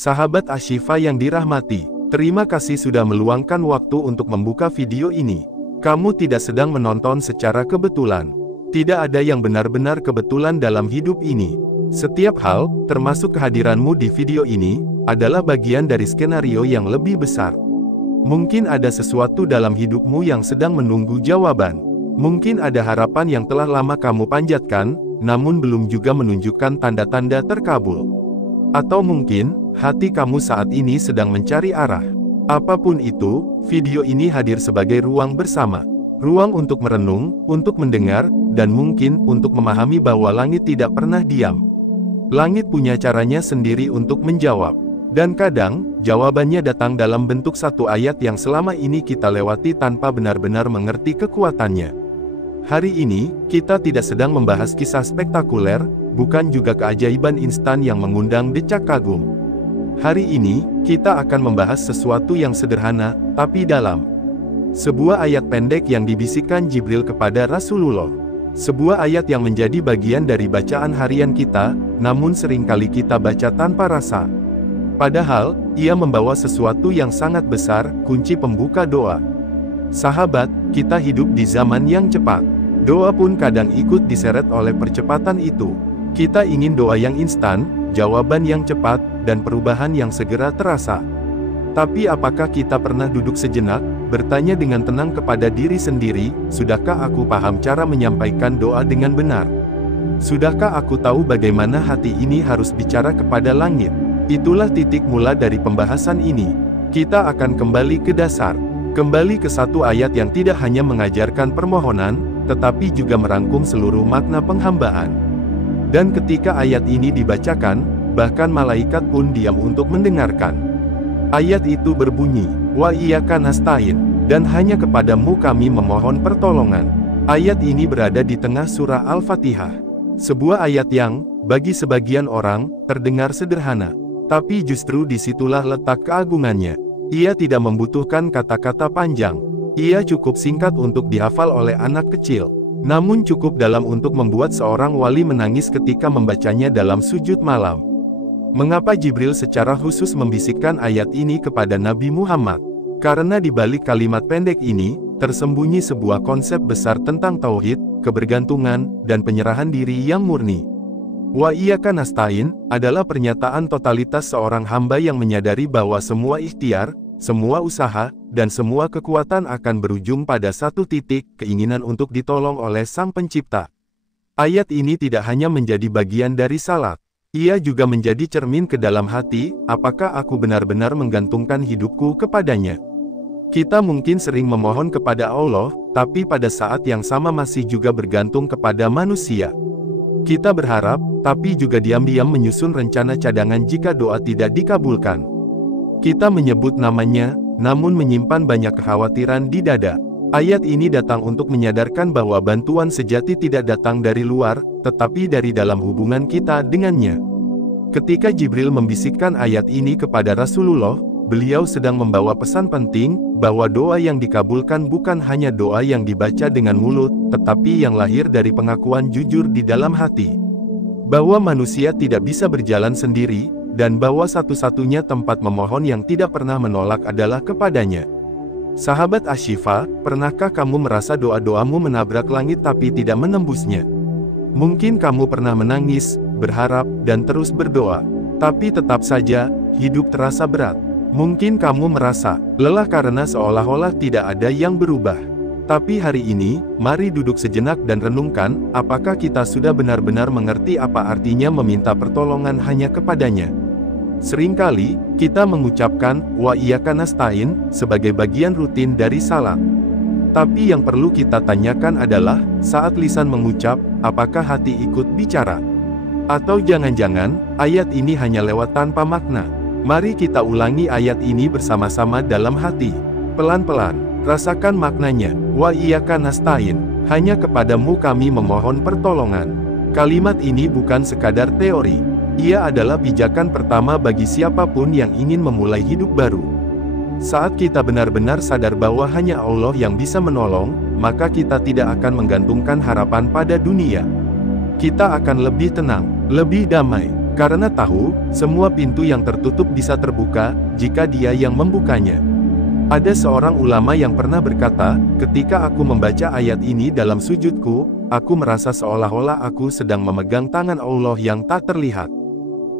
Sahabat Ashifa yang dirahmati, terima kasih sudah meluangkan waktu untuk membuka video ini. Kamu tidak sedang menonton secara kebetulan. Tidak ada yang benar-benar kebetulan dalam hidup ini. Setiap hal, termasuk kehadiranmu di video ini, adalah bagian dari skenario yang lebih besar. Mungkin ada sesuatu dalam hidupmu yang sedang menunggu jawaban. Mungkin ada harapan yang telah lama kamu panjatkan, namun belum juga menunjukkan tanda-tanda terkabul. Atau mungkin, hati kamu saat ini sedang mencari arah. Apapun itu, video ini hadir sebagai ruang bersama. Ruang untuk merenung, untuk mendengar, dan mungkin untuk memahami bahwa langit tidak pernah diam. Langit punya caranya sendiri untuk menjawab. Dan kadang, jawabannya datang dalam bentuk satu ayat yang selama ini kita lewati tanpa benar-benar mengerti kekuatannya. Hari ini, kita tidak sedang membahas kisah spektakuler, bukan juga keajaiban instan yang mengundang decak kagum. Hari ini, kita akan membahas sesuatu yang sederhana, tapi dalam. Sebuah ayat pendek yang dibisikkan Jibril kepada Rasulullah. Sebuah ayat yang menjadi bagian dari bacaan harian kita, namun seringkali kita baca tanpa rasa. Padahal, ia membawa sesuatu yang sangat besar, kunci pembuka doa. Sahabat, kita hidup di zaman yang cepat. Doa pun kadang ikut diseret oleh percepatan itu. Kita ingin doa yang instan, jawaban yang cepat, dan perubahan yang segera terasa. Tapi apakah kita pernah duduk sejenak, bertanya dengan tenang kepada diri sendiri, sudahkah aku paham cara menyampaikan doa dengan benar? Sudahkah aku tahu bagaimana hati ini harus bicara kepada langit? Itulah titik mula dari pembahasan ini. Kita akan kembali ke dasar. Kembali ke satu ayat yang tidak hanya mengajarkan permohonan, tetapi juga merangkum seluruh makna penghambaan. Dan ketika ayat ini dibacakan, bahkan malaikat pun diam untuk mendengarkan. Ayat itu berbunyi, "Wa iyyaka nasta'in," dan hanya kepadamu kami memohon pertolongan. Ayat ini berada di tengah surah Al-Fatihah. Sebuah ayat yang, bagi sebagian orang, terdengar sederhana. Tapi justru disitulah letak keagungannya. Ia tidak membutuhkan kata-kata panjang. Ia cukup singkat untuk dihafal oleh anak kecil. Namun cukup dalam untuk membuat seorang wali menangis ketika membacanya dalam sujud malam. Mengapa Jibril secara khusus membisikkan ayat ini kepada Nabi Muhammad? Karena di balik kalimat pendek ini, tersembunyi sebuah konsep besar tentang tauhid, kebergantungan, dan penyerahan diri yang murni. Wa iyyaka nasta'in adalah pernyataan totalitas seorang hamba yang menyadari bahwa semua ikhtiar, semua usaha, dan semua kekuatan akan berujung pada satu titik, keinginan untuk ditolong oleh Sang Pencipta. Ayat ini tidak hanya menjadi bagian dari salat. Ia juga menjadi cermin ke dalam hati, apakah aku benar-benar menggantungkan hidupku kepadanya? Kita mungkin sering memohon kepada Allah, tapi pada saat yang sama masih juga bergantung kepada manusia. Kita berharap, tapi juga diam-diam menyusun rencana cadangan jika doa tidak dikabulkan. Kita menyebut namanya, namun menyimpan banyak kekhawatiran di dada. Ayat ini datang untuk menyadarkan bahwa bantuan sejati tidak datang dari luar, tetapi dari dalam hubungan kita dengannya. Ketika Jibril membisikkan ayat ini kepada Rasulullah, beliau sedang membawa pesan penting, bahwa doa yang dikabulkan bukan hanya doa yang dibaca dengan mulut, tetapi yang lahir dari pengakuan jujur di dalam hati. Bahwa manusia tidak bisa berjalan sendiri, dan bahwa satu-satunya tempat memohon yang tidak pernah menolak adalah kepadanya. Sahabat Ashifa, pernahkah kamu merasa doa-doamu menabrak langit tapi tidak menembusnya? Mungkin kamu pernah menangis, berharap, dan terus berdoa. Tapi tetap saja, hidup terasa berat. Mungkin kamu merasa lelah karena seolah-olah tidak ada yang berubah. Tapi hari ini, mari duduk sejenak dan renungkan, apakah kita sudah benar-benar mengerti apa artinya meminta pertolongan hanya kepadanya. Seringkali, kita mengucapkan, "Wa iyyaka nasta'in," sebagai bagian rutin dari salat. Tapi yang perlu kita tanyakan adalah, saat lisan mengucap, apakah hati ikut bicara? Atau jangan-jangan, ayat ini hanya lewat tanpa makna? Mari kita ulangi ayat ini bersama-sama dalam hati. Pelan-pelan, rasakan maknanya. Wa iyyaka nasta'in, hanya kepadamu kami memohon pertolongan. Kalimat ini bukan sekadar teori. Ia adalah pijakan pertama bagi siapapun yang ingin memulai hidup baru. Saat kita benar-benar sadar bahwa hanya Allah yang bisa menolong, maka kita tidak akan menggantungkan harapan pada dunia. Kita akan lebih tenang, lebih damai, Karena tahu, semua pintu yang tertutup bisa terbuka, jika Dia yang membukanya. Ada seorang ulama yang pernah berkata, ketika aku membaca ayat ini dalam sujudku, aku merasa seolah-olah aku sedang memegang tangan Allah yang tak terlihat.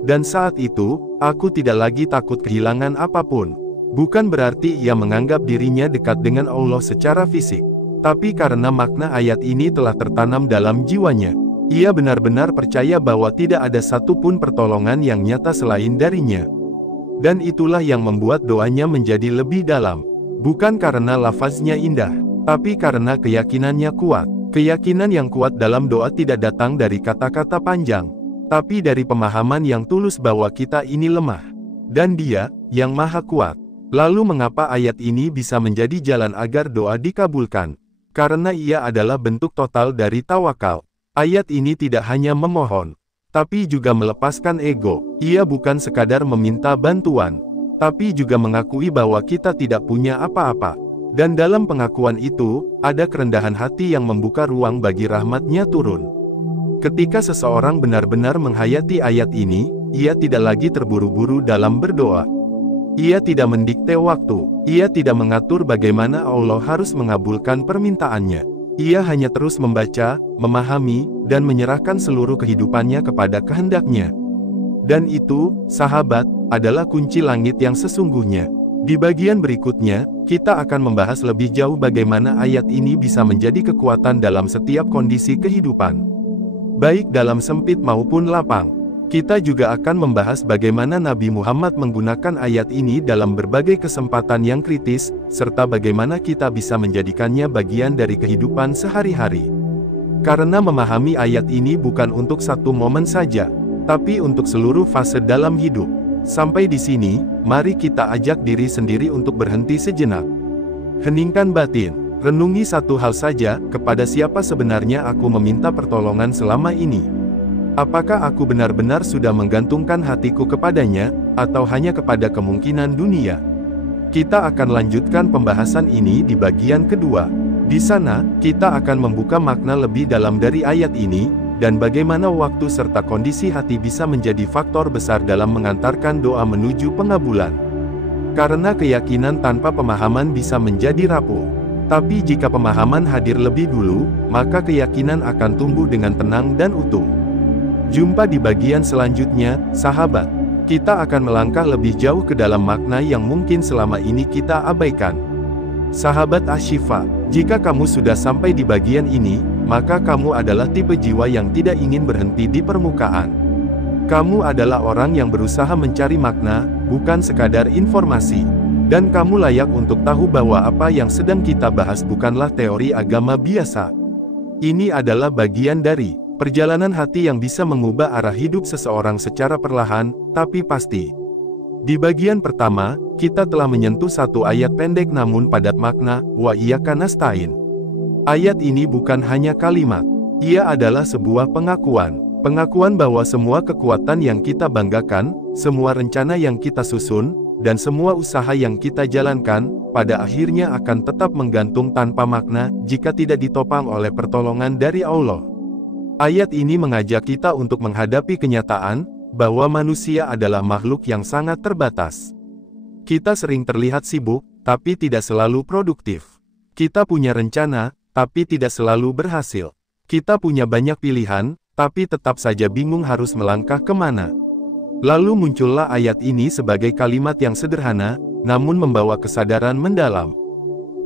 Dan saat itu, aku tidak lagi takut kehilangan apapun. Bukan berarti ia menganggap dirinya dekat dengan Allah secara fisik. Tapi karena makna ayat ini telah tertanam dalam jiwanya, ia benar-benar percaya bahwa tidak ada satupun pertolongan yang nyata selain darinya. Dan itulah yang membuat doanya menjadi lebih dalam. Bukan karena lafaznya indah, tapi karena keyakinannya kuat. Keyakinan yang kuat dalam doa tidak datang dari kata-kata panjang, tapi dari pemahaman yang tulus bahwa kita ini lemah, dan Dia, yang Maha Kuat. Lalu mengapa ayat ini bisa menjadi jalan agar doa dikabulkan? Karena ia adalah bentuk total dari tawakal. Ayat ini tidak hanya memohon, tapi juga melepaskan ego. Ia bukan sekadar meminta bantuan, tapi juga mengakui bahwa kita tidak punya apa-apa. Dan dalam pengakuan itu, ada kerendahan hati yang membuka ruang bagi rahmat-Nya turun. Ketika seseorang benar-benar menghayati ayat ini, ia tidak lagi terburu-buru dalam berdoa. Ia tidak mendikte waktu, ia tidak mengatur bagaimana Allah harus mengabulkan permintaannya. Ia hanya terus membaca, memahami, dan menyerahkan seluruh kehidupannya kepada kehendak-Nya. Dan itu, sahabat, adalah kunci langit yang sesungguhnya. Di bagian berikutnya, kita akan membahas lebih jauh bagaimana ayat ini bisa menjadi kekuatan dalam setiap kondisi kehidupan, baik dalam sempit maupun lapang. Kita juga akan membahas bagaimana Nabi Muhammad menggunakan ayat ini dalam berbagai kesempatan yang kritis, serta bagaimana kita bisa menjadikannya bagian dari kehidupan sehari-hari. Karena memahami ayat ini bukan untuk satu momen saja, tapi untuk seluruh fase dalam hidup. Sampai di sini, mari kita ajak diri sendiri untuk berhenti sejenak. Heningkan batin, renungi satu hal saja, kepada siapa sebenarnya aku meminta pertolongan selama ini? Apakah aku benar-benar sudah menggantungkan hatiku kepadanya, atau hanya kepada kemungkinan dunia? Kita akan lanjutkan pembahasan ini di bagian kedua. Di sana, kita akan membuka makna lebih dalam dari ayat ini, dan bagaimana waktu serta kondisi hati bisa menjadi faktor besar dalam mengantarkan doa menuju pengabulan. Karena keyakinan tanpa pemahaman bisa menjadi rapuh. Tapi jika pemahaman hadir lebih dulu, maka keyakinan akan tumbuh dengan tenang dan utuh. Jumpa di bagian selanjutnya, sahabat. Kita akan melangkah lebih jauh ke dalam makna yang mungkin selama ini kita abaikan. Sahabat Ashifa, jika kamu sudah sampai di bagian ini, maka kamu adalah tipe jiwa yang tidak ingin berhenti di permukaan. Kamu adalah orang yang berusaha mencari makna, bukan sekadar informasi. Dan kamu layak untuk tahu bahwa apa yang sedang kita bahas bukanlah teori agama biasa. Ini adalah bagian dari perjalanan hati yang bisa mengubah arah hidup seseorang secara perlahan, tapi pasti. Di bagian pertama, kita telah menyentuh satu ayat pendek namun padat makna, wa iyyaka nasta'in. Ayat ini bukan hanya kalimat, ia adalah sebuah pengakuan. Pengakuan bahwa semua kekuatan yang kita banggakan, semua rencana yang kita susun, dan semua usaha yang kita jalankan, pada akhirnya akan tetap menggantung tanpa makna, jika tidak ditopang oleh pertolongan dari Allah. Ayat ini mengajak kita untuk menghadapi kenyataan, bahwa manusia adalah makhluk yang sangat terbatas. Kita sering terlihat sibuk, tapi tidak selalu produktif. Kita punya rencana, tapi tidak selalu berhasil. Kita punya banyak pilihan, tapi tetap saja bingung harus melangkah kemana. Lalu muncullah ayat ini sebagai kalimat yang sederhana, namun membawa kesadaran mendalam.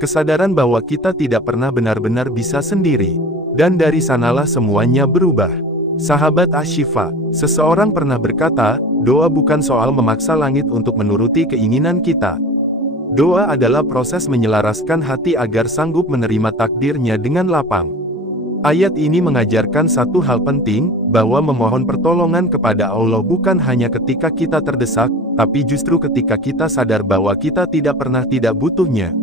Kesadaran bahwa kita tidak pernah benar-benar bisa sendiri. Dan dari sanalah semuanya berubah. Sahabat Ashifa, seseorang pernah berkata, doa bukan soal memaksa langit untuk menuruti keinginan kita. Doa adalah proses menyelaraskan hati agar sanggup menerima takdirnya dengan lapang. Ayat ini mengajarkan satu hal penting, bahwa memohon pertolongan kepada Allah bukan hanya ketika kita terdesak, tapi justru ketika kita sadar bahwa kita tidak pernah tidak butuhnya.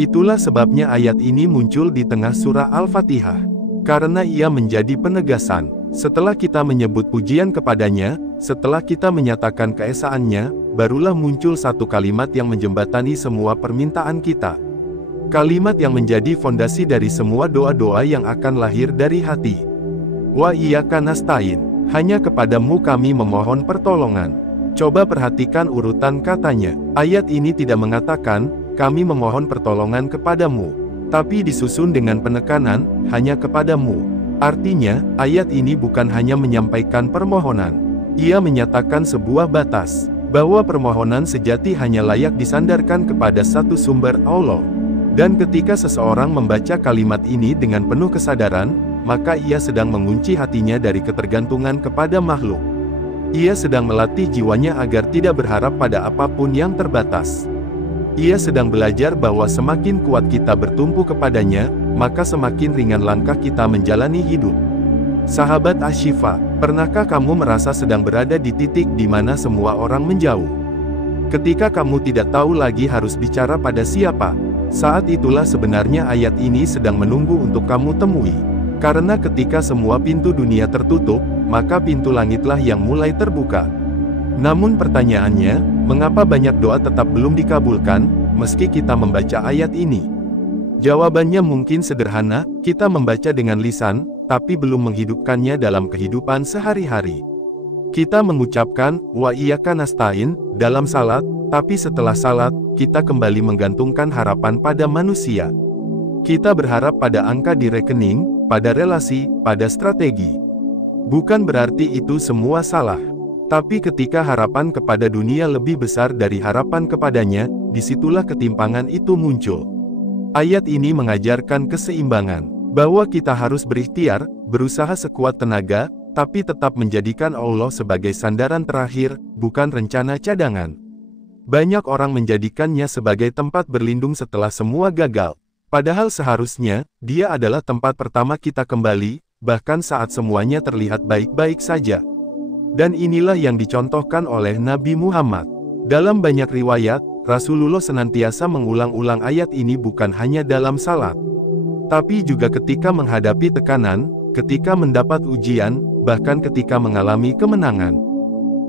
Itulah sebabnya ayat ini muncul di tengah surah Al-Fatihah. Karena ia menjadi penegasan, setelah kita menyebut pujian kepadanya, setelah kita menyatakan keesaannya, barulah muncul satu kalimat yang menjembatani semua permintaan kita. Kalimat yang menjadi fondasi dari semua doa-doa yang akan lahir dari hati. Wa iyyaka nasta'in. Hanya kepadamu kami memohon pertolongan. Coba perhatikan urutan katanya. Ayat ini tidak mengatakan, kami memohon pertolongan kepadamu, tapi disusun dengan penekanan, hanya kepadamu. Artinya, ayat ini bukan hanya menyampaikan permohonan. Ia menyatakan sebuah batas, bahwa permohonan sejati hanya layak disandarkan kepada satu sumber, Allah. Dan ketika seseorang membaca kalimat ini dengan penuh kesadaran, maka ia sedang mengunci hatinya dari ketergantungan kepada makhluk. Ia sedang melatih jiwanya agar tidak berharap pada apapun yang terbatas. Ia sedang belajar bahwa semakin kuat kita bertumpu kepadanya, maka semakin ringan langkah kita menjalani hidup. Sahabat Asy-Syifa, pernahkah kamu merasa sedang berada di titik di mana semua orang menjauh? Ketika kamu tidak tahu lagi harus bicara pada siapa, saat itulah sebenarnya ayat ini sedang menunggu untuk kamu temui. Karena ketika semua pintu dunia tertutup, maka pintu langitlah yang mulai terbuka. Namun pertanyaannya, mengapa banyak doa tetap belum dikabulkan, meski kita membaca ayat ini? Jawabannya mungkin sederhana, kita membaca dengan lisan, tapi belum menghidupkannya dalam kehidupan sehari-hari. Kita mengucapkan, wa iyyaka nasta'in, dalam salat, tapi setelah salat, kita kembali menggantungkan harapan pada manusia. Kita berharap pada angka di rekening, pada relasi, pada strategi. Bukan berarti itu semua salah. Tapi ketika harapan kepada dunia lebih besar dari harapan kepadanya, disitulah ketimpangan itu muncul. Ayat ini mengajarkan keseimbangan, bahwa kita harus berikhtiar, berusaha sekuat tenaga, tapi tetap menjadikan Allah sebagai sandaran terakhir, bukan rencana cadangan. Banyak orang menjadikannya sebagai tempat berlindung setelah semua gagal. Padahal seharusnya, dia adalah tempat pertama kita kembali, bahkan saat semuanya terlihat baik-baik saja. Dan inilah yang dicontohkan oleh Nabi Muhammad. Dalam banyak riwayat, Rasulullah senantiasa mengulang-ulang ayat ini bukan hanya dalam salat, tapi juga ketika menghadapi tekanan, ketika mendapat ujian, bahkan ketika mengalami kemenangan.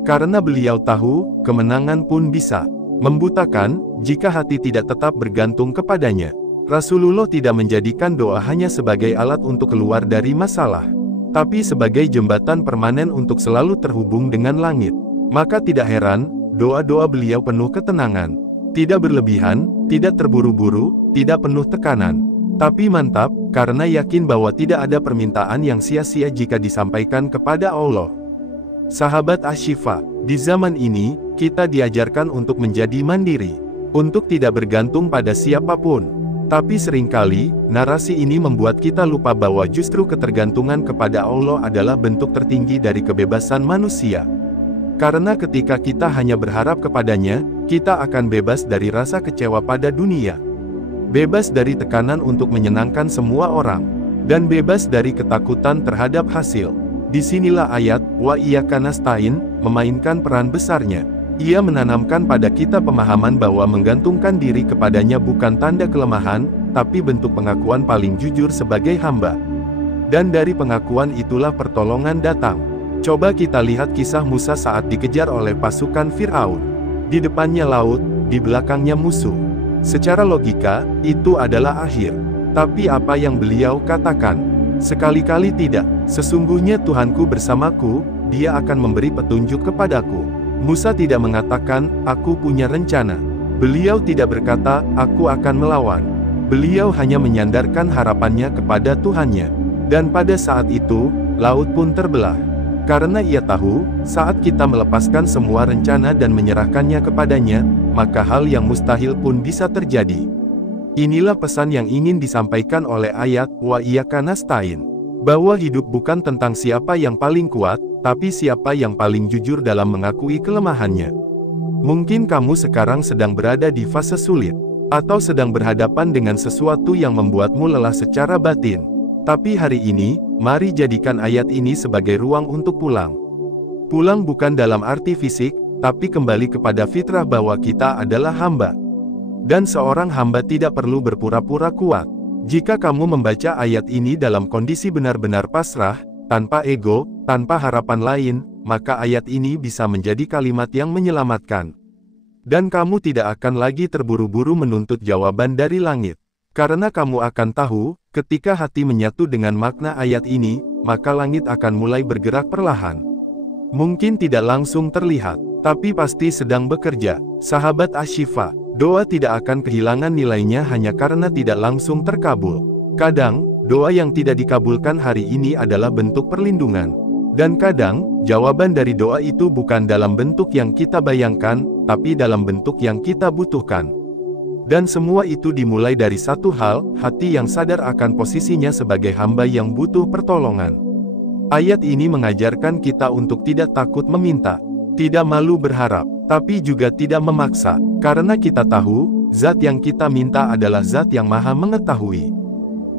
Karena beliau tahu, kemenangan pun bisa membutakan, jika hati tidak tetap bergantung kepadanya. Rasulullah tidak menjadikan doa hanya sebagai alat untuk keluar dari masalah, tapi sebagai jembatan permanen untuk selalu terhubung dengan langit. Maka tidak heran, doa-doa beliau penuh ketenangan. Tidak berlebihan, tidak terburu-buru, tidak penuh tekanan. Tapi mantap, karena yakin bahwa tidak ada permintaan yang sia-sia jika disampaikan kepada Allah. Sahabat Asy-Syifa, di zaman ini, kita diajarkan untuk menjadi mandiri, untuk tidak bergantung pada siapapun. Tapi seringkali, narasi ini membuat kita lupa bahwa justru ketergantungan kepada Allah adalah bentuk tertinggi dari kebebasan manusia. Karena ketika kita hanya berharap kepadanya, kita akan bebas dari rasa kecewa pada dunia. Bebas dari tekanan untuk menyenangkan semua orang, dan bebas dari ketakutan terhadap hasil. Disinilah ayat, wa iyyaka nasta'in, memainkan peran besarnya. Ia menanamkan pada kita pemahaman bahwa menggantungkan diri kepadanya bukan tanda kelemahan, tapi bentuk pengakuan paling jujur sebagai hamba. Dan dari pengakuan itulah pertolongan datang. Coba kita lihat kisah Musa saat dikejar oleh pasukan Fir'aun. Di depannya laut, di belakangnya musuh. Secara logika, itu adalah akhir. Tapi apa yang beliau katakan? Sekali-kali tidak. Sesungguhnya Tuhanku bersamaku, Dia akan memberi petunjuk kepadaku. Musa tidak mengatakan, aku punya rencana. Beliau tidak berkata, aku akan melawan. Beliau hanya menyandarkan harapannya kepada Tuhannya. Dan pada saat itu, laut pun terbelah. Karena ia tahu, saat kita melepaskan semua rencana dan menyerahkannya kepadanya, maka hal yang mustahil pun bisa terjadi. Inilah pesan yang ingin disampaikan oleh ayat, wa iyyaka nasta'in. Bahwa hidup bukan tentang siapa yang paling kuat, tapi siapa yang paling jujur dalam mengakui kelemahannya. Mungkin kamu sekarang sedang berada di fase sulit, atau sedang berhadapan dengan sesuatu yang membuatmu lelah secara batin. Tapi hari ini, mari jadikan ayat ini sebagai ruang untuk pulang. Pulang bukan dalam arti fisik, tapi kembali kepada fitrah bahwa kita adalah hamba. Dan seorang hamba tidak perlu berpura-pura kuat. Jika kamu membaca ayat ini dalam kondisi benar-benar pasrah, tanpa ego, tanpa harapan lain, maka ayat ini bisa menjadi kalimat yang menyelamatkan. Dan kamu tidak akan lagi terburu-buru menuntut jawaban dari langit. Karena kamu akan tahu, ketika hati menyatu dengan makna ayat ini, maka langit akan mulai bergerak perlahan. Mungkin tidak langsung terlihat, tapi pasti sedang bekerja. Sahabat Ashifa, doa tidak akan kehilangan nilainya hanya karena tidak langsung terkabul. Kadang, doa yang tidak dikabulkan hari ini adalah bentuk perlindungan. Dan kadang, jawaban dari doa itu bukan dalam bentuk yang kita bayangkan, tapi dalam bentuk yang kita butuhkan. Dan semua itu dimulai dari satu hal, hati yang sadar akan posisinya sebagai hamba yang butuh pertolongan. Ayat ini mengajarkan kita untuk tidak takut meminta, tidak malu berharap, tapi juga tidak memaksa, karena kita tahu, zat yang kita minta adalah zat yang maha mengetahui.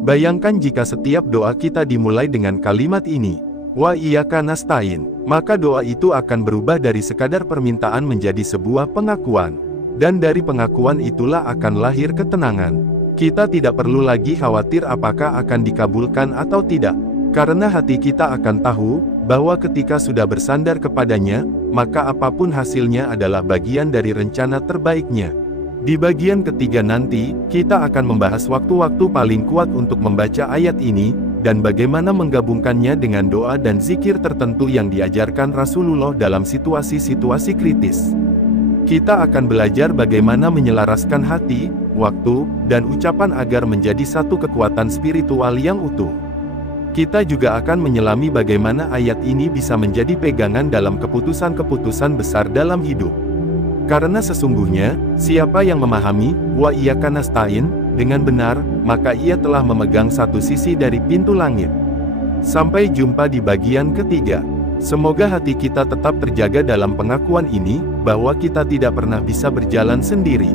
Bayangkan jika setiap doa kita dimulai dengan kalimat ini, wa iyyaka nasta'in, maka doa itu akan berubah dari sekadar permintaan menjadi sebuah pengakuan. Dan dari pengakuan itulah akan lahir ketenangan. Kita tidak perlu lagi khawatir apakah akan dikabulkan atau tidak. Karena hati kita akan tahu, bahwa ketika sudah bersandar kepadanya, maka apapun hasilnya adalah bagian dari rencana terbaiknya. Di bagian ketiga nanti, kita akan membahas waktu-waktu paling kuat untuk membaca ayat ini, dan bagaimana menggabungkannya dengan doa dan zikir tertentu yang diajarkan Rasulullah dalam situasi-situasi kritis. Kita akan belajar bagaimana menyelaraskan hati, waktu, dan ucapan agar menjadi satu kekuatan spiritual yang utuh. Kita juga akan menyelami bagaimana ayat ini bisa menjadi pegangan dalam keputusan-keputusan besar dalam hidup. Karena sesungguhnya, siapa yang memahami, wa iyyaka nasta'in, dengan benar, maka ia telah memegang satu sisi dari pintu langit. Sampai jumpa di bagian ketiga. Semoga hati kita tetap terjaga dalam pengakuan ini, bahwa kita tidak pernah bisa berjalan sendiri.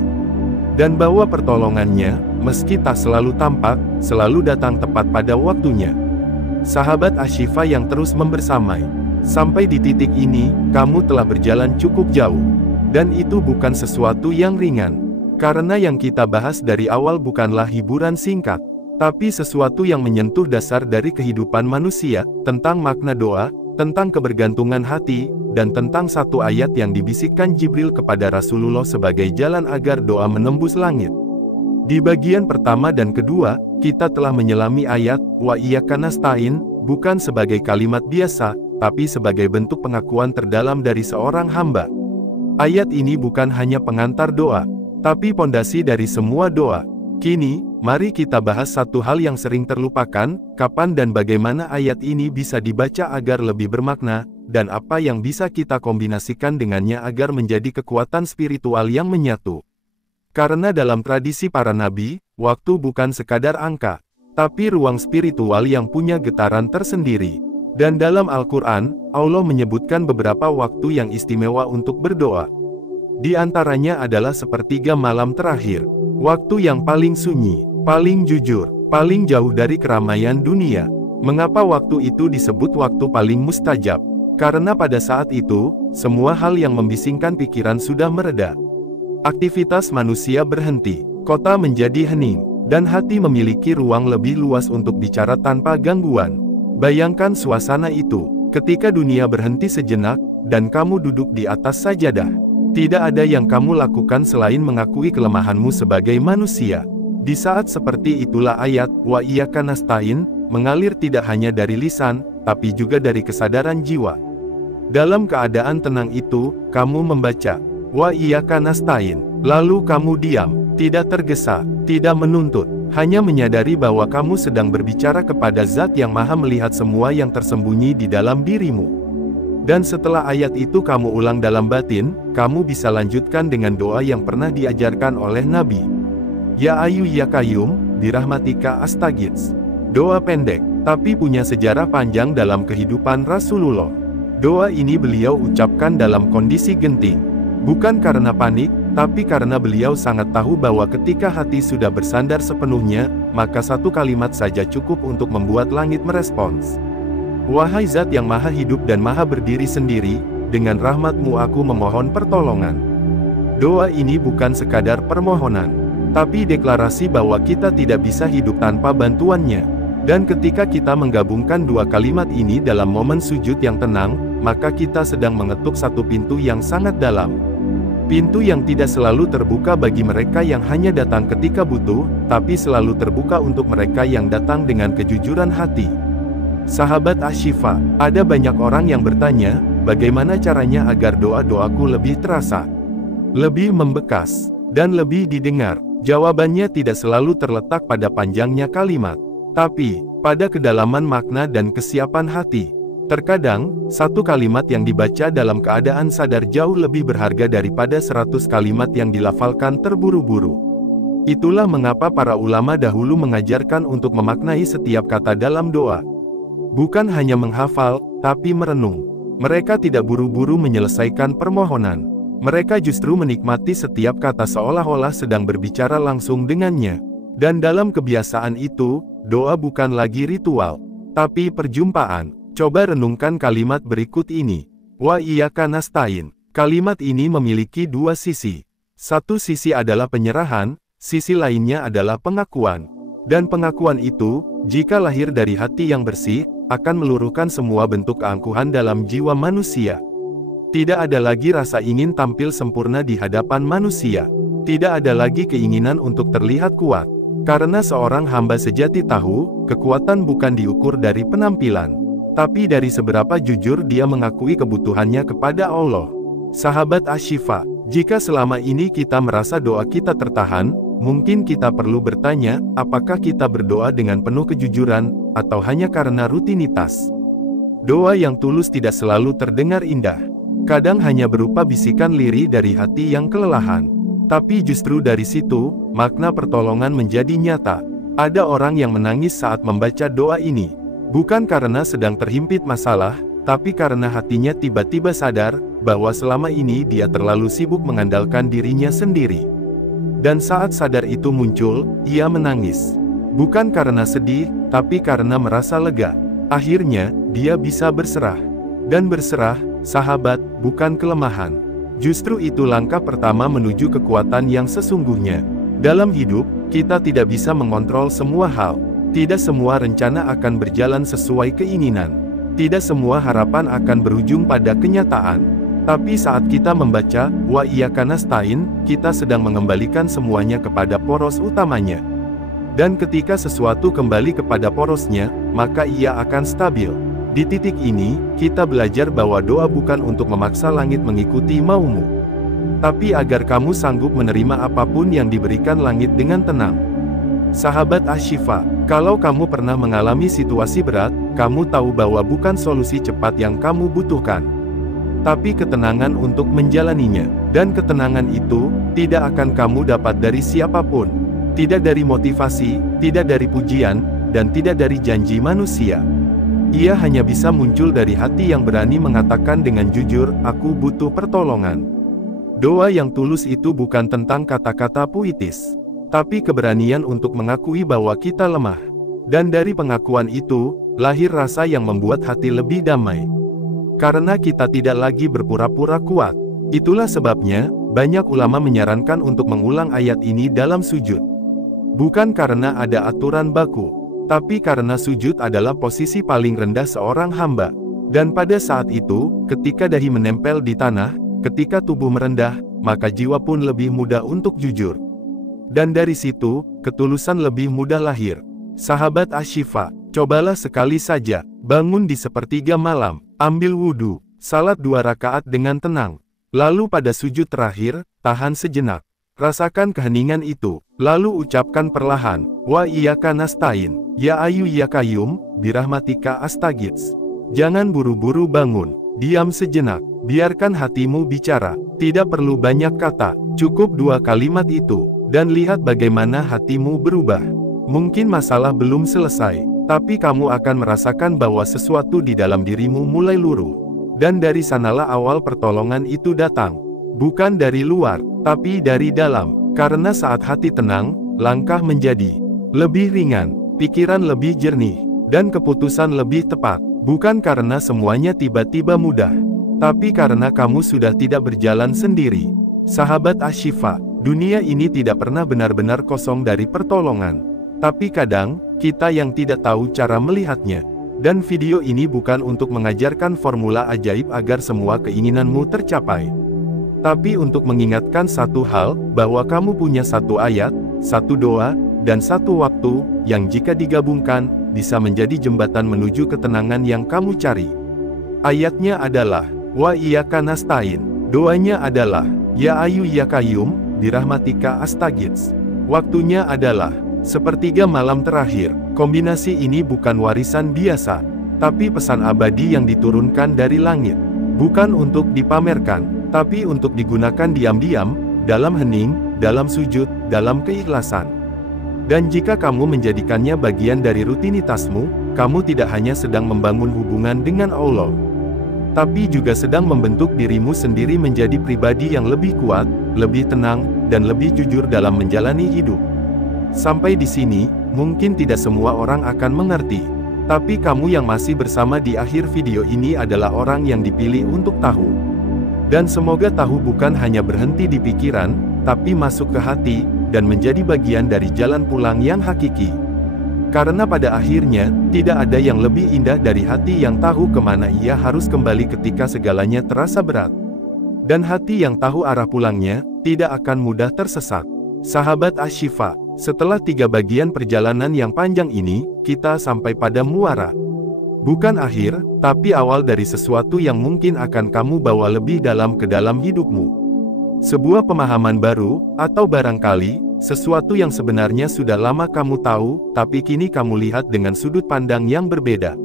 Dan bahwa pertolongannya, meski tak selalu tampak, selalu datang tepat pada waktunya. Sahabat Ashifa yang terus membersamai, sampai di titik ini, kamu telah berjalan cukup jauh. Dan itu bukan sesuatu yang ringan. Karena yang kita bahas dari awal bukanlah hiburan singkat, tapi sesuatu yang menyentuh dasar dari kehidupan manusia, tentang makna doa, tentang kebergantungan hati, dan tentang satu ayat yang dibisikkan Jibril kepada Rasulullah sebagai jalan agar doa menembus langit. Di bagian pertama dan kedua, kita telah menyelami ayat, wa iyyaka nasta'in, bukan sebagai kalimat biasa, tapi sebagai bentuk pengakuan terdalam dari seorang hamba. Ayat ini bukan hanya pengantar doa, tapi pondasi dari semua doa. Kini, mari kita bahas satu hal yang sering terlupakan, kapan dan bagaimana ayat ini bisa dibaca agar lebih bermakna, dan apa yang bisa kita kombinasikan dengannya agar menjadi kekuatan spiritual yang menyatu. Karena dalam tradisi para nabi, waktu bukan sekadar angka, tapi ruang spiritual yang punya getaran tersendiri. Dan dalam Al-Quran, Allah menyebutkan beberapa waktu yang istimewa untuk berdoa. Di antaranya adalah sepertiga malam terakhir, waktu yang paling sunyi, paling jujur, paling jauh dari keramaian dunia. Mengapa waktu itu disebut waktu paling mustajab? Karena pada saat itu, semua hal yang membisingkan pikiran sudah mereda. Aktivitas manusia berhenti, kota menjadi hening, dan hati memiliki ruang lebih luas untuk bicara tanpa gangguan. Bayangkan suasana itu, ketika dunia berhenti sejenak, dan kamu duduk di atas sajadah. Tidak ada yang kamu lakukan selain mengakui kelemahanmu sebagai manusia. Di saat seperti itulah ayat, wa iyyaka nasta'in, mengalir tidak hanya dari lisan, tapi juga dari kesadaran jiwa. Dalam keadaan tenang itu, kamu membaca, wa iyyaka nasta'in, lalu kamu diam, tidak tergesa, tidak menuntut, hanya menyadari bahwa kamu sedang berbicara kepada zat yang maha melihat semua yang tersembunyi di dalam dirimu. Dan setelah ayat itu kamu ulang dalam batin, kamu bisa lanjutkan dengan doa yang pernah diajarkan oleh Nabi. Ya Ayu Ya Qayyum, birahmatika astaghits. Doa pendek, tapi punya sejarah panjang dalam kehidupan Rasulullah. Doa ini beliau ucapkan dalam kondisi genting. Bukan karena panik, tapi karena beliau sangat tahu bahwa ketika hati sudah bersandar sepenuhnya, maka satu kalimat saja cukup untuk membuat langit merespons. Wahai zat yang maha hidup dan maha berdiri sendiri, dengan rahmat-Mu aku memohon pertolongan. Doa ini bukan sekadar permohonan, tapi deklarasi bahwa kita tidak bisa hidup tanpa bantuannya. Dan ketika kita menggabungkan dua kalimat ini dalam momen sujud yang tenang, maka kita sedang mengetuk satu pintu yang sangat dalam. Pintu yang tidak selalu terbuka bagi mereka yang hanya datang ketika butuh, tapi selalu terbuka untuk mereka yang datang dengan kejujuran hati. Sahabat Ashifa, ada banyak orang yang bertanya, bagaimana caranya agar doa-doaku lebih terasa, lebih membekas, dan lebih didengar? Jawabannya tidak selalu terletak pada panjangnya kalimat, tapi pada kedalaman makna dan kesiapan hati. Terkadang, satu kalimat yang dibaca dalam keadaan sadar jauh lebih berharga daripada 100 kalimat yang dilafalkan terburu-buru. Itulah mengapa para ulama dahulu mengajarkan untuk memaknai setiap kata dalam doa. Bukan hanya menghafal, tapi merenung. Mereka tidak buru-buru menyelesaikan permohonan. Mereka justru menikmati setiap kata seolah-olah sedang berbicara langsung dengannya. Dan dalam kebiasaan itu, doa bukan lagi ritual, tapi perjumpaan. Coba renungkan kalimat berikut ini. Wa iyyaka nasta'in. Kalimat ini memiliki dua sisi. Satu sisi adalah penyerahan, sisi lainnya adalah pengakuan. Dan pengakuan itu, jika lahir dari hati yang bersih, akan meluruhkan semua bentuk keangkuhan dalam jiwa manusia. Tidak ada lagi rasa ingin tampil sempurna di hadapan manusia. Tidak ada lagi keinginan untuk terlihat kuat. Karena seorang hamba sejati tahu, kekuatan bukan diukur dari penampilan, tapi dari seberapa jujur dia mengakui kebutuhannya kepada Allah. Sahabat Asy-Syifa, jika selama ini kita merasa doa kita tertahan, mungkin kita perlu bertanya, apakah kita berdoa dengan penuh kejujuran, atau hanya karena rutinitas? Doa yang tulus tidak selalu terdengar indah. Kadang hanya berupa bisikan lirih dari hati yang kelelahan. Tapi justru dari situ, makna pertolongan menjadi nyata. Ada orang yang menangis saat membaca doa ini. Bukan karena sedang terhimpit masalah, tapi karena hatinya tiba-tiba sadar, bahwa selama ini dia terlalu sibuk mengandalkan dirinya sendiri. Dan saat sadar itu muncul, ia menangis. Bukan karena sedih, tapi karena merasa lega. Akhirnya, dia bisa berserah. Dan berserah, sahabat, bukan kelemahan. Justru itu langkah pertama menuju kekuatan yang sesungguhnya. Dalam hidup, kita tidak bisa mengontrol semua hal. Tidak semua rencana akan berjalan sesuai keinginan. Tidak semua harapan akan berujung pada kenyataan. Tapi saat kita membaca, Wa iyyaka nasta'in, kita sedang mengembalikan semuanya kepada poros utamanya. Dan ketika sesuatu kembali kepada porosnya, maka ia akan stabil. Di titik ini, kita belajar bahwa doa bukan untuk memaksa langit mengikuti maumu, tapi agar kamu sanggup menerima apapun yang diberikan langit dengan tenang. Sahabat Asy-Syifa, kalau kamu pernah mengalami situasi berat, kamu tahu bahwa bukan solusi cepat yang kamu butuhkan, tapi ketenangan untuk menjalaninya. Dan ketenangan itu, tidak akan kamu dapat dari siapapun. Tidak dari motivasi, tidak dari pujian, dan tidak dari janji manusia. Ia hanya bisa muncul dari hati yang berani mengatakan dengan jujur, aku butuh pertolongan. Doa yang tulus itu bukan tentang kata-kata puitis, tapi keberanian untuk mengakui bahwa kita lemah. Dan dari pengakuan itu, lahir rasa yang membuat hati lebih damai. Karena kita tidak lagi berpura-pura kuat. Itulah sebabnya, banyak ulama menyarankan untuk mengulang ayat ini dalam sujud. Bukan karena ada aturan baku, tapi karena sujud adalah posisi paling rendah seorang hamba. Dan pada saat itu, ketika dahi menempel di tanah, ketika tubuh merendah, maka jiwa pun lebih mudah untuk jujur. Dan dari situ, ketulusan lebih mudah lahir. Sahabat Asy-Syifa, cobalah sekali saja, bangun di sepertiga malam, ambil wudhu, salat 2 rakaat dengan tenang. Lalu pada sujud terakhir, tahan sejenak. Rasakan keheningan itu, lalu ucapkan perlahan, Wa iyyaka nasta'in, ya Hayyu ya Qayyum, birahmatika astaghits. Jangan buru-buru bangun, diam sejenak, biarkan hatimu bicara. Tidak perlu banyak kata, cukup 2 kalimat itu. Dan lihat bagaimana hatimu berubah. Mungkin masalah belum selesai, tapi kamu akan merasakan bahwa sesuatu di dalam dirimu mulai luruh. Dan dari sanalah awal pertolongan itu datang. Bukan dari luar, tapi dari dalam. Karena saat hati tenang, langkah menjadi lebih ringan, pikiran lebih jernih, dan keputusan lebih tepat. Bukan karena semuanya tiba-tiba mudah, tapi karena kamu sudah tidak berjalan sendiri. Sahabat Asy-Syifa, dunia ini tidak pernah benar-benar kosong dari pertolongan. Tapi kadang, kita yang tidak tahu cara melihatnya. Dan video ini bukan untuk mengajarkan formula ajaib agar semua keinginanmu tercapai. Tapi untuk mengingatkan satu hal, bahwa kamu punya satu ayat, satu doa, dan satu waktu, yang jika digabungkan, bisa menjadi jembatan menuju ketenangan yang kamu cari. Ayatnya adalah, Wa iyyaka nasta'in. Doanya adalah, Ya Hayyu Ya Qayyum, birahmatika astaghits. Waktunya adalah sepertiga malam terakhir. Kombinasi ini bukan warisan biasa, tapi pesan abadi yang diturunkan dari langit. Bukan untuk dipamerkan, tapi untuk digunakan diam-diam, dalam hening, dalam sujud, dalam keikhlasan. Dan jika kamu menjadikannya bagian dari rutinitasmu, kamu tidak hanya sedang membangun hubungan dengan Allah, tapi juga sedang membentuk dirimu sendiri menjadi pribadi yang lebih kuat, lebih tenang, dan lebih jujur dalam menjalani hidup. Sampai di sini, mungkin tidak semua orang akan mengerti. Tapi kamu yang masih bersama di akhir video ini adalah orang yang dipilih untuk tahu. Dan semoga tahu bukan hanya berhenti di pikiran, tapi masuk ke hati, dan menjadi bagian dari jalan pulang yang hakiki. Karena pada akhirnya, tidak ada yang lebih indah dari hati yang tahu kemana ia harus kembali ketika segalanya terasa berat. Dan hati yang tahu arah pulangnya, tidak akan mudah tersesat. Sahabat Asy-Syifa, setelah 3 bagian perjalanan yang panjang ini, kita sampai pada muara. Bukan akhir, tapi awal dari sesuatu yang mungkin akan kamu bawa lebih dalam ke dalam hidupmu. Sebuah pemahaman baru, atau barangkali, sesuatu yang sebenarnya sudah lama kamu tahu, tapi kini kamu lihat dengan sudut pandang yang berbeda.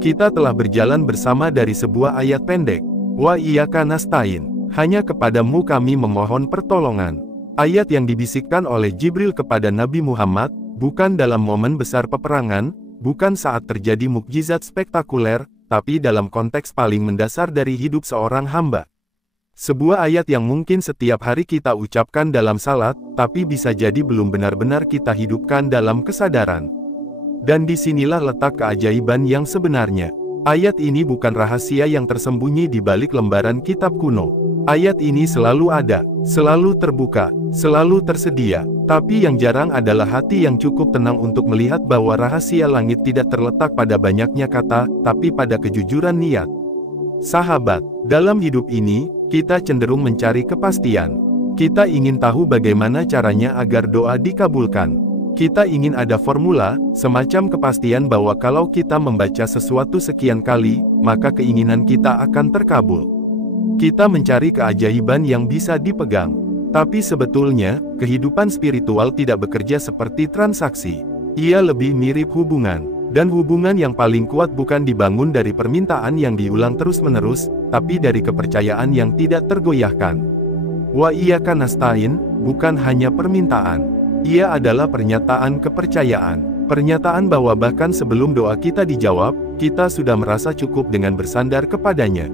Kita telah berjalan bersama dari sebuah ayat pendek. Wa iyyaka nasta'in. Hanya kepadamu kami memohon pertolongan. Ayat yang dibisikkan oleh Jibril kepada Nabi Muhammad, bukan dalam momen besar peperangan, bukan saat terjadi mukjizat spektakuler, tapi dalam konteks paling mendasar dari hidup seorang hamba. Sebuah ayat yang mungkin setiap hari kita ucapkan dalam salat, tapi bisa jadi belum benar-benar kita hidupkan dalam kesadaran. Dan disinilah letak keajaiban yang sebenarnya. Ayat ini bukan rahasia yang tersembunyi di balik lembaran kitab kuno. Ayat ini selalu ada, selalu terbuka, selalu tersedia. Tapi yang jarang adalah hati yang cukup tenang untuk melihat bahwa rahasia langit tidak terletak pada banyaknya kata, tapi pada kejujuran niat. Sahabat, dalam hidup ini, kita cenderung mencari kepastian. Kita ingin tahu bagaimana caranya agar doa dikabulkan. Kita ingin ada formula, semacam kepastian bahwa kalau kita membaca sesuatu sekian kali, maka keinginan kita akan terkabul. Kita mencari keajaiban yang bisa dipegang. Tapi sebetulnya, kehidupan spiritual tidak bekerja seperti transaksi. Ia lebih mirip hubungan. Dan hubungan yang paling kuat bukan dibangun dari permintaan yang diulang terus-menerus, tapi dari kepercayaan yang tidak tergoyahkan. Wa iyyaka nasta'in, bukan hanya permintaan. Ia adalah pernyataan kepercayaan. Pernyataan bahwa bahkan sebelum doa kita dijawab, kita sudah merasa cukup dengan bersandar kepadanya.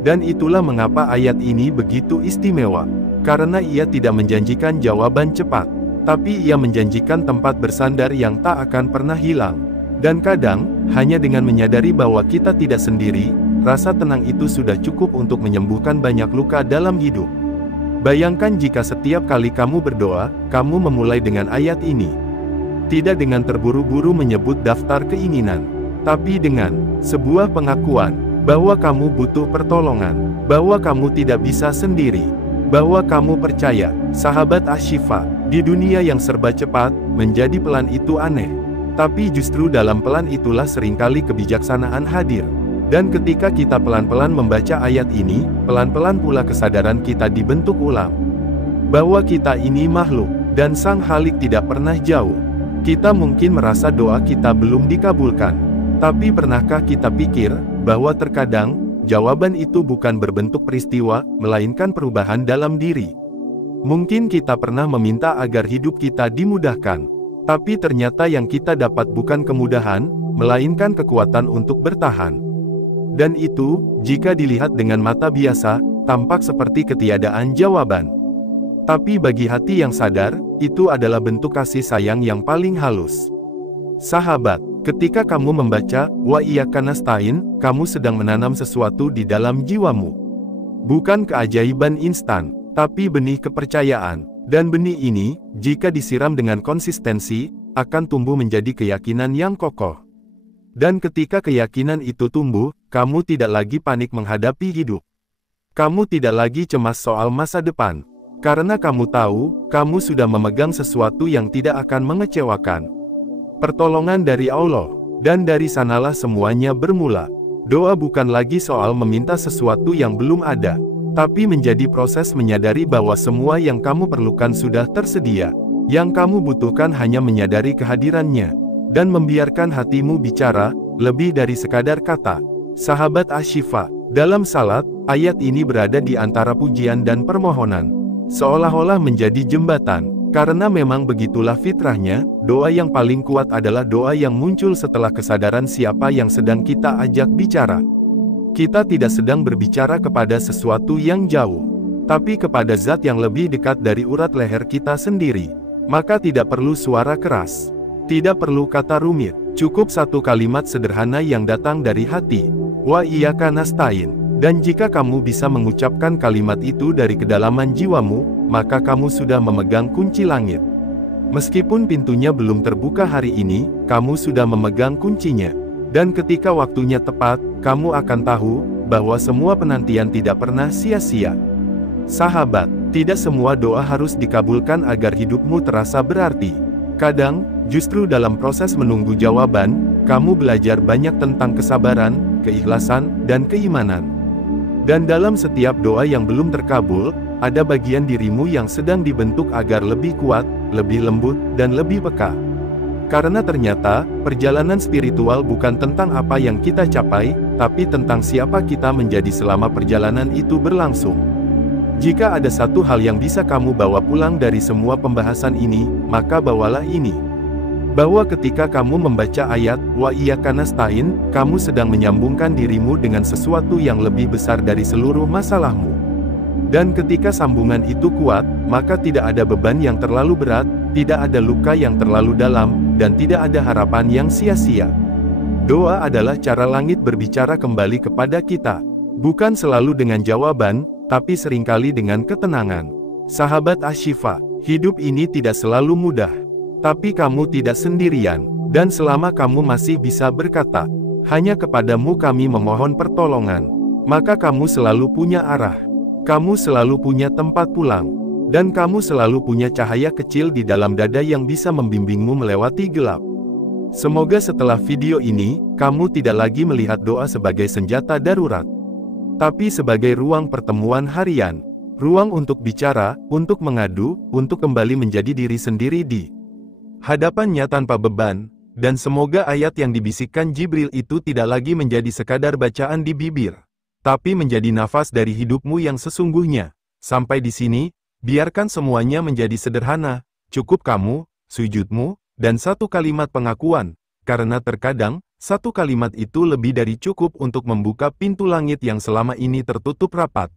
Dan itulah mengapa ayat ini begitu istimewa. Karena ia tidak menjanjikan jawaban cepat, tapi ia menjanjikan tempat bersandar yang tak akan pernah hilang. Dan kadang, hanya dengan menyadari bahwa kita tidak sendiri, rasa tenang itu sudah cukup untuk menyembuhkan banyak luka dalam hidup. Bayangkan jika setiap kali kamu berdoa, kamu memulai dengan ayat ini. Tidak dengan terburu-buru menyebut daftar keinginan, tapi dengan sebuah pengakuan bahwa kamu butuh pertolongan, bahwa kamu tidak bisa sendiri, bahwa kamu percaya. Sahabat Asy-Syifa, di dunia yang serba cepat, menjadi pelan itu aneh. Tapi justru dalam pelan itulah seringkali kebijaksanaan hadir. Dan ketika kita pelan-pelan membaca ayat ini, pelan-pelan pula kesadaran kita dibentuk ulang. Bahwa kita ini makhluk, dan Sang Khalik tidak pernah jauh. Kita mungkin merasa doa kita belum dikabulkan. Tapi pernahkah kita pikir, bahwa terkadang, jawaban itu bukan berbentuk peristiwa, melainkan perubahan dalam diri. Mungkin kita pernah meminta agar hidup kita dimudahkan. Tapi ternyata yang kita dapat bukan kemudahan, melainkan kekuatan untuk bertahan. Dan itu, jika dilihat dengan mata biasa, tampak seperti ketiadaan jawaban. Tapi bagi hati yang sadar, itu adalah bentuk kasih sayang yang paling halus. Sahabat, ketika kamu membaca, Wa iyyaka nasta'in, kamu sedang menanam sesuatu di dalam jiwamu. Bukan keajaiban instan, tapi benih kepercayaan. Dan benih ini, jika disiram dengan konsistensi, akan tumbuh menjadi keyakinan yang kokoh. Dan ketika keyakinan itu tumbuh, kamu tidak lagi panik menghadapi hidup. Kamu tidak lagi cemas soal masa depan. Karena kamu tahu, kamu sudah memegang sesuatu yang tidak akan mengecewakan. Pertolongan dari Allah. Dan dari sanalah semuanya bermula. Doa bukan lagi soal meminta sesuatu yang belum ada, tapi menjadi proses menyadari bahwa semua yang kamu perlukan sudah tersedia. Yang kamu butuhkan hanya menyadari kehadirannya, dan membiarkan hatimu bicara, lebih dari sekadar kata. Sahabat Ashifa, dalam salat, ayat ini berada di antara pujian dan permohonan. Seolah-olah menjadi jembatan. Karena memang begitulah fitrahnya, doa yang paling kuat adalah doa yang muncul setelah kesadaran siapa yang sedang kita ajak bicara. Kita tidak sedang berbicara kepada sesuatu yang jauh, tapi kepada zat yang lebih dekat dari urat leher kita sendiri. Maka tidak perlu suara keras, tidak perlu kata rumit, cukup satu kalimat sederhana yang datang dari hati. Wa iyyaka nasta'in. Dan jika kamu bisa mengucapkan kalimat itu dari kedalaman jiwamu, maka kamu sudah memegang kunci langit. Meskipun pintunya belum terbuka hari ini, kamu sudah memegang kuncinya. Dan ketika waktunya tepat, kamu akan tahu bahwa semua penantian tidak pernah sia-sia. Sahabat, tidak semua doa harus dikabulkan agar hidupmu terasa berarti. Kadang, justru dalam proses menunggu jawaban, kamu belajar banyak tentang kesabaran, keikhlasan, dan keimanan. Dan dalam setiap doa yang belum terkabul, ada bagian dirimu yang sedang dibentuk agar lebih kuat, lebih lembut, dan lebih peka. Karena ternyata, perjalanan spiritual bukan tentang apa yang kita capai, tapi tentang siapa kita menjadi selama perjalanan itu berlangsung. Jika ada satu hal yang bisa kamu bawa pulang dari semua pembahasan ini, maka bawalah ini. Bahwa ketika kamu membaca ayat, Wa iyyaka nasta'in, kamu sedang menyambungkan dirimu dengan sesuatu yang lebih besar dari seluruh masalahmu. Dan ketika sambungan itu kuat, maka tidak ada beban yang terlalu berat, tidak ada luka yang terlalu dalam, dan tidak ada harapan yang sia-sia. Doa adalah cara langit berbicara kembali kepada kita. Bukan selalu dengan jawaban, tapi seringkali dengan ketenangan. Sahabat Ashifa, hidup ini tidak selalu mudah. Tapi kamu tidak sendirian, dan selama kamu masih bisa berkata, hanya kepadamu kami memohon pertolongan, maka kamu selalu punya arah, kamu selalu punya tempat pulang, dan kamu selalu punya cahaya kecil di dalam dada yang bisa membimbingmu melewati gelap. Semoga setelah video ini, kamu tidak lagi melihat doa sebagai senjata darurat, tapi sebagai ruang pertemuan harian, ruang untuk bicara, untuk mengadu, untuk kembali menjadi diri sendiri di hadapannya tanpa beban, dan semoga ayat yang dibisikkan Jibril itu tidak lagi menjadi sekadar bacaan di bibir, tapi menjadi nafas dari hidupmu yang sesungguhnya. Sampai di sini, biarkan semuanya menjadi sederhana, cukup kamu, sujudmu, dan satu kalimat pengakuan, karena terkadang, satu kalimat itu lebih dari cukup untuk membuka pintu langit yang selama ini tertutup rapat.